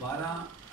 12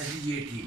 SDG 18,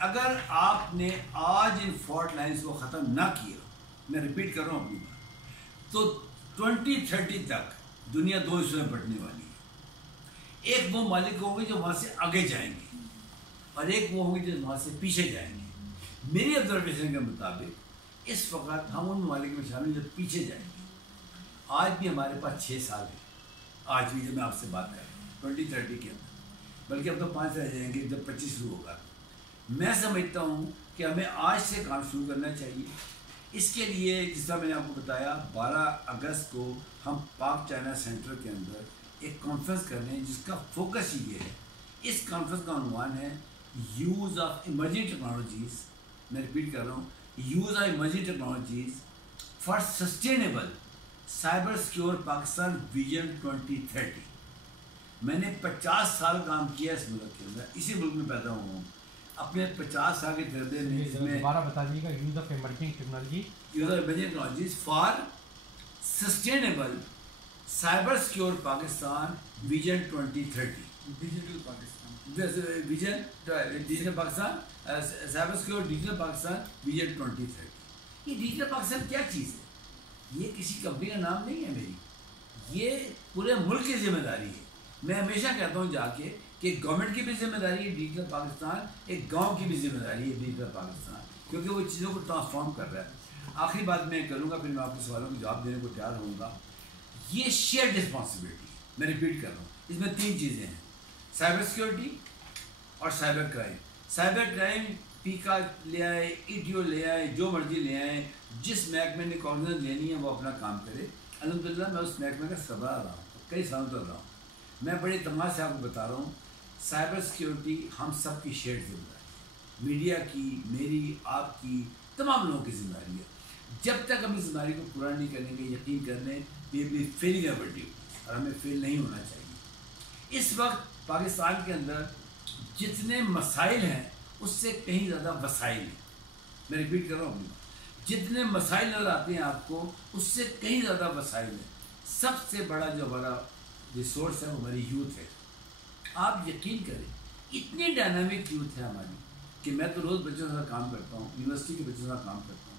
اگر آپ نے آج ان فالٹ لائنس کو ختم نہ کیا، میں ریپیٹ کر رہا ہوں اپنی بات، تو 2030 تک دنیا 2 حصوں میں بٹنے والی ہے. ایک وہ ممالک ہوں گے جو وہاں سے آگے جائیں گے، اور ایک وہ ہوں گے جو وہاں سے پیچھے جائیں گے. میری آبزرویشن کے مطابق اس وقت ہم ان ممالک میں شامل جو پیچھے جائیں گے. آج بھی ہمارے پاس 6 سال ہے، آج بھی جب میں آپ سے بات کر رہا ہوں 2030 کے اندر، بلکہ اب تو 5 رہ جائیں گے جب 25 شروع ہوگا. میں سمجھتا ہوں کہ ہمیں آج سے کام شروع کرنا چاہیے. اس کے لیے جس طرح میں نے آپ کو بتایا 12 اگست کو ہم پاک چائنا سینٹر کے اندر ایک کانفرنس کر رہے ہیں جس کا فوکس یہ ہے. اس کانفرنس کا عنوان ہے یوز آف ایمرجنگ ٹیکنالوجیز. میں ریپیٹ کر رہا ہوں، use of emerging technologies for sustainable cyber secure Pakistan vision 2030. میں نے 50 سال کام کیا اس ملک کے اندر، اسی ملک میں پیدا ہوا ہوں. اپنے 50 سال کے تجربے میں دوبارہ بتا دیجیے گا. Use of emerging technologies for sustainable cyber secure Pakistan vision 2030. Digital Pakistan, vision digital Pakistan, cyber secure digital Pakistan vision 2030. یہ ڈیجیٹل پاکستان کیا چیز ہے؟ یہ کسی کمپنی کا نام نہیں ہے میری، یہ پورے ملک کی ذمہ داری ہے. میں ہمیشہ کہتا ہوں جا کے کہ گورنمنٹ کی بھی ذمہ داری ہے ڈیجیٹل پاکستان، ایک گاؤں کی بھی ذمہ داری ہے ڈیجیٹل پاکستان، کیونکہ وہ چیزوں کو ٹرانسفارم کر رہا ہے. آخری بات میں کروں گا، پھر میں آپ کے سوالوں کے جواب دینے کو تیار ہوں گا. یہ شیئر رسپانسبلٹی ہے. میں ریپیٹ کر رہا ہوں، اس میں 3 چیزیں ہیں: سائبر سیکیورٹی اور سائبر کرائم. سائبر کرائم پیکا لے آئے، ایٹیو لے آئے، جو مرضی لے آئے، جس محکمے نے کاغذات لینی ہے وہ اپنا کام کرے. الحمدللہ میں اس محکمے کا سربراہ رہا ہوں، کئی سالوں تک رہا ہوں. میں بڑے اعتماد سے آپ کو بتا رہا ہوں، سائبر سیکیورٹی ہم سب کی شیئر ذمہ داری ہے، میڈیا کی، میری، آپ کی، تمام لوگوں کی ذمہ داری ہے. جب تک ہم اس ذمہ داری کو پورا نہیں کریں گے، یقین کر لیں we will be feeling every day, اور ہمیں فیل نہیں ہونا چاہیے. اس وقت پاکستان کے اندر جتنے مسائل ہیں اس سے کہیں زیادہ وسائل ہیں. میں ریپیٹ کر رہا ہوں، جتنے مسائل نظر آتے ہیں آپ کو اس سے کہیں زیادہ وسائل ہیں. سب سے بڑا جو ہمارا ریسورس ہے وہ ہماری یوتھ ہے. آپ یقین کریں اتنی ڈائنامک یوتھ ہے ہماری کہ میں تو روز بچوں کے ساتھ کام کرتا ہوں، یونیورسٹی کے بچوں کے ساتھ کام کرتا ہوں.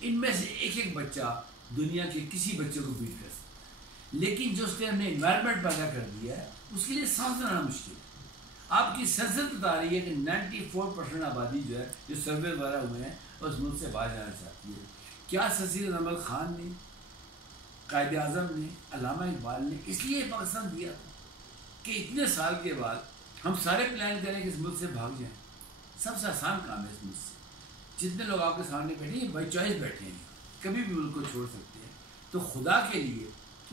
ان میں سے ایک ایک بچہ دنیا کے کسی بچے کو بیٹ کر سکتا ہے، لیکن جو اس نے ہم نے انوائرمنٹ پیدا کر دیا ہے اس کے لیے سانس لینا مشکل ہے. آپ کی سنسد بتا رہی ہے کہ 94% آبادی جو ہے، جو سروے وغیرہ ہوئے ہیں، اس ملک سے باہر جانا چاہتی ہے. کیا سر سید احمد خان نے، قائد اعظم نے، علامہ اقبال نے اس لیے پاکستان دیا تھا کہ اتنے سال کے بعد ہم سارے پلان کریں کہ اس ملک سے بھاگ جائیں؟ سب سے آسان کام ہے اس ملک سے. جتنے لوگ آپ کے سامنے بیٹھے ہیں بائی چوائس بیٹھے ہیں، کبھی بھی ملک کو چھوڑ سکتے ہیں. تو خدا کے لیے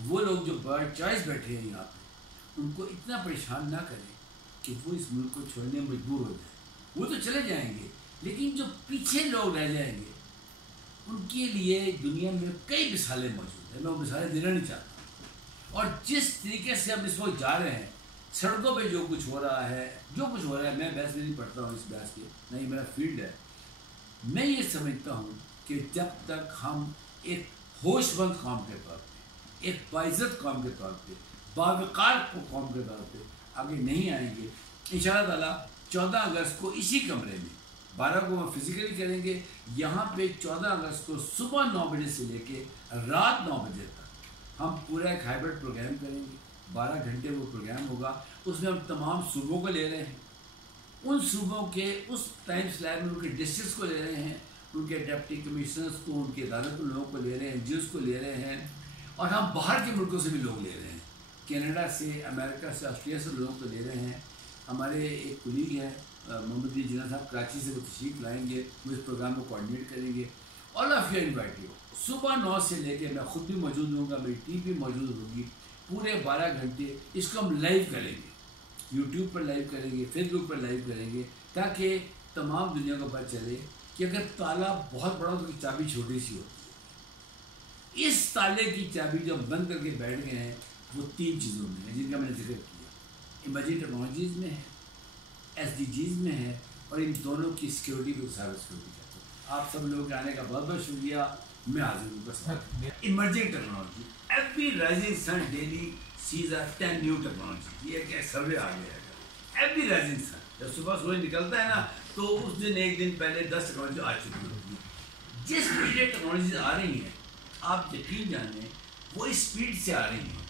وہ لوگ جو بائی چوائس بیٹھے ہیں یہاں پہ، ان کو اتنا پریشان نہ کریں کہ وہ اس ملک کو چھوڑنے میں مجبور ہو جائیں. وہ تو چلے جائیں گے، لیکن جو پیچھے لوگ رہ جائیں گے ان کے لیے دنیا میں کئی مثالیں موجود ہیں. میں وہ مثالیں دینا نہیں چاہتا. اور جس طریقے سے ہم اس وقت جا رہے ہیں، سڑکوں پہ جو کچھ ہو رہا ہے، میں بحث نہیں پڑھتا ہوں اس بحث کی، نہ یہ میرا فیلڈ ہے. میں یہ سمجھتا ہوں کہ جب تک ہم ایک ہوش مند قوم کے طور پہ، ایک باعزت قوم کے طور پہ، باوقار قوم کے طور پہ آگے نہیں آئیں گے، انشاءاللہ تعالیٰ 14 اگست کو اسی کمرے میں، 12 کو ہم فزیکلی کریں گے یہاں پہ، 14 اگست کو صبح 9 بجے سے لے کے رات 9 بجے تک ہم پورا ایک ہائبرڈ پروگرام کریں گے. 12 گھنٹے وہ پروگرام ہوگا. اس میں ہم تمام صوبوں کو لے رہے ہیں، ان صوبوں کے اس ٹائم سلیب میں ان کے ڈسٹرکٹس کو لے رہے ہیں، ان کے ڈپٹی کمشنرز کو، ان کے عدالت لوگوں کو لے رہے ہیں، ججز کو لے رہے ہیں. اور ہم باہر کے ملکوں سے بھی لوگ لے رہے ہیں، کینیڈا سے، امریکہ سے، آسٹریلیا سے لوگوں کو لے رہے ہیں. ہمارے ایک کولیگ ہیں محمد علی جناح صاحب، کراچی سے وہ تشریف لائیں گے، وہ اس پروگرام کو کوآرڈینیٹ کریں گے. All of you invited. صبح 9 سے لے کے میں خود بھی موجود ہوں گا، میری ٹیم بھی موجود ہوگی. پورے 12 گھنٹے اس کو ہم لائیو کریں گے، یوٹیوب پر لائیو کریں گے، فیس بک پر لائیو کریں گے، تاکہ تمام دنیا کو پتہ چلے کہ اگر تالا بہت بڑا ہو تو چابی چھوٹی سی ہوتی ہے. اس تالے کی چابی جو بند کر کے بیٹھ گئے ہیں وہ 3 چیزوں میں ہیں جن کا میں نے ذکر کیا. ایمرجنگ ٹیکنالوجیز میں ہے، SDGs میں ہے، اور ان دونوں کی سیکیورٹی کو سائبر سیکیورٹی کہتے ہیں. آپ سب لوگوں کے آنے کا بہت بہت شکریہ. میں حاضر ہوں بس. ایمرجنگ ٹیکنالوجی، ایوری رائزنگ سن ڈیلی سیز 10 نیو ٹیکنالوجی. یہ ایک سروے آ گیا ہے. ایوری رائزنگ سن جب صبح سورج نکلتا ہے نا تو اس دن ایک دن پہلے 10 ٹیکنالوجی آ چکی ہوتی ہیں. جس اسپیڈ ٹیکنالوجیز آ رہی ہیں آپ یقین جانیں وہ اس اسپیڈ سے آ رہی ہیں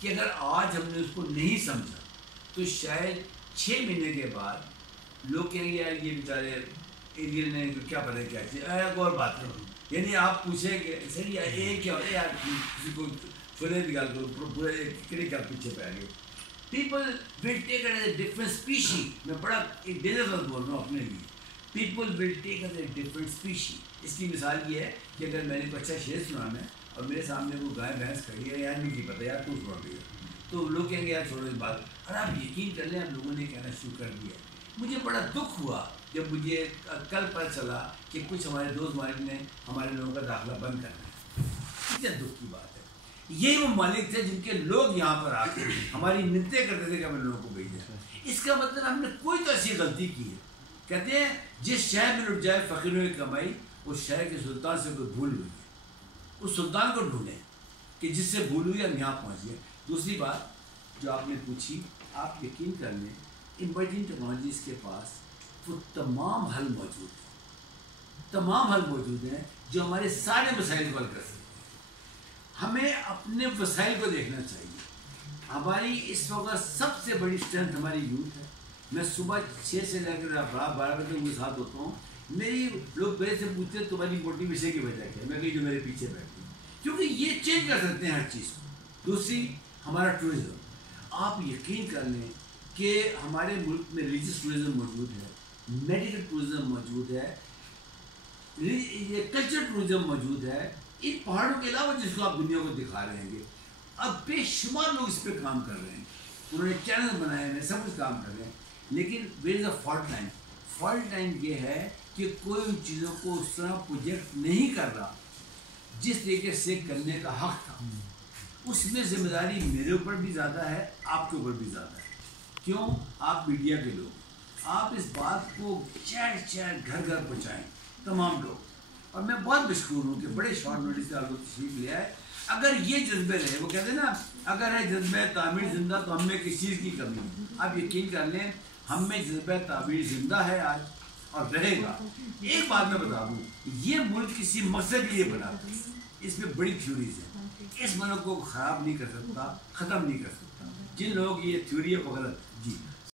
کہ اگر آج ہم نے اس کو نہیں سمجھا تو شاید 6 مہینے کے بعد لوگ کہیں گے یار یہ بیچارے ایلین نے کیا پتہ کیا چیز ایک اور بات کرو. یعنی آپ پوچھیں کہ سر ایک کیا ہوتا ہے یار کسی کو چھولے بھی گال کرو پورے کرے کیا پیچھے پہ آ گئے. People will take at a different species. میں بڑا ایک ڈینجر لفظ بول رہا ہوں اپنے لیے. People will take at a different species. اس کی مثال یہ ہے کہ اگر میں نے کوئی اچھا شعر سنانا ہے اور میرے سامنے وہ گائے بھینس کھڑی ہے یار نہیں پتہ یار تو سنا دیا تو لوگ کہیں گے یار چھوڑو اس بات. اور آپ یقین کر لیں آپ لوگوں نے کہنا شروع کر دیا. مجھے بڑا دکھ ہوا جب مجھے کل پتہ چلا کہ کچھ ہمارے دوست مالک نے ہمارے لوگوں کا داخلہ بند کرنا ہے. کتنے دکھ کی بات ہے. یہی وہ مالک تھے جن کے لوگ یہاں پر آ کے ہماری منتیں کرتے تھے کہ ہمیں لوگوں کو بھیجیں. اس کا مطلب ہم نے کوئی تو ایسی غلطی کی ہے. کہتے ہیں جس شہر میں لٹ جائے فقیروں کی کمائی اس شہر کے سلطان سے کوئی بھول ہوئی ہے. اس سلطان کو ڈھونڈیں کہ جس سے بھول ہوئی ہم یہاں پہنچ گئے. دوسری بات جو آپ نے پوچھی آپ یقین کر لیں ایمرجنگ ٹیکنالوجیز کے پاس وہ تمام حل موجود ہیں. تمام حل موجود ہیں جو ہمارے سارے مسائل کو حل کر سکتے ہیں. ہمیں اپنے وسائل کو دیکھنا چاہیے. ہماری اس وقت سب سے بڑی اسٹرینتھ ہماری یوتھ ہے. میں صبح 6 سے لے کر رات 12 بجے تک کے ساتھ ہوتا ہوں. میری لوگ میرے سے پوچھتے ہیں تمہاری موٹیویشن کی وجہ کیا ہے. میں کہیں جو میرے پیچھے بیٹھے ہیں کیونکہ یہ چینج کر سکتے ہیں ہر چیز کو. دوسری ہمارا ٹورزم. آپ یقین کر لیں کہ ہمارے ملک میں ریلیجیس ٹورزم موجود ہے, میڈیکل ٹورزم موجود ہے, کلچر ٹورزم موجود ہے. ان پہاڑوں کے علاوہ جس کو آپ دنیا کو دکھا رہے ہیں اب بے شمار لوگ اس پہ کام کر رہے ہیں. انہوں نے چینل بنائے ہیں سب کچھ کام کر رہے ہیں. لیکن where is a fault line. Fault line یہ ہے کہ کوئی ان چیزوں کو اس طرح پروجیکٹ نہیں کر رہا جس طریقے سے کرنے کا حق تھا. اس میں ذمہ داری میرے اوپر بھی زیادہ ہے آپ کے اوپر بھی زیادہ ہے. کیوں؟ آپ میڈیا کے لوگ آپ اس بات کو شہر شہر گھر گھر پہنچائیں تمام لوگ. اور میں بہت مشکور ہوں کہ بڑے شارٹ نوٹس سے آپ کو تشریف لیا ہے. اگر یہ جذبے رہے وہ کہتے ہیں نا اگر ہے جذبہ تعمیر زندہ تو ہم میں کس چیز کی کمی ہے. آپ یقین کر لیں ہم میں جذبہ تعمیر زندہ ہے آج اور رہے گا. ایک بات میں بتا دوں یہ ملک کسی مقصد کے لیے بنا تھا. اس میں بڑی تھیوریز ہیں. اس ملک کو خراب نہیں کر سکتا ختم نہیں کر سکتا. جن لوگوں کی یہ تھیوری ہے وہ غلط. جی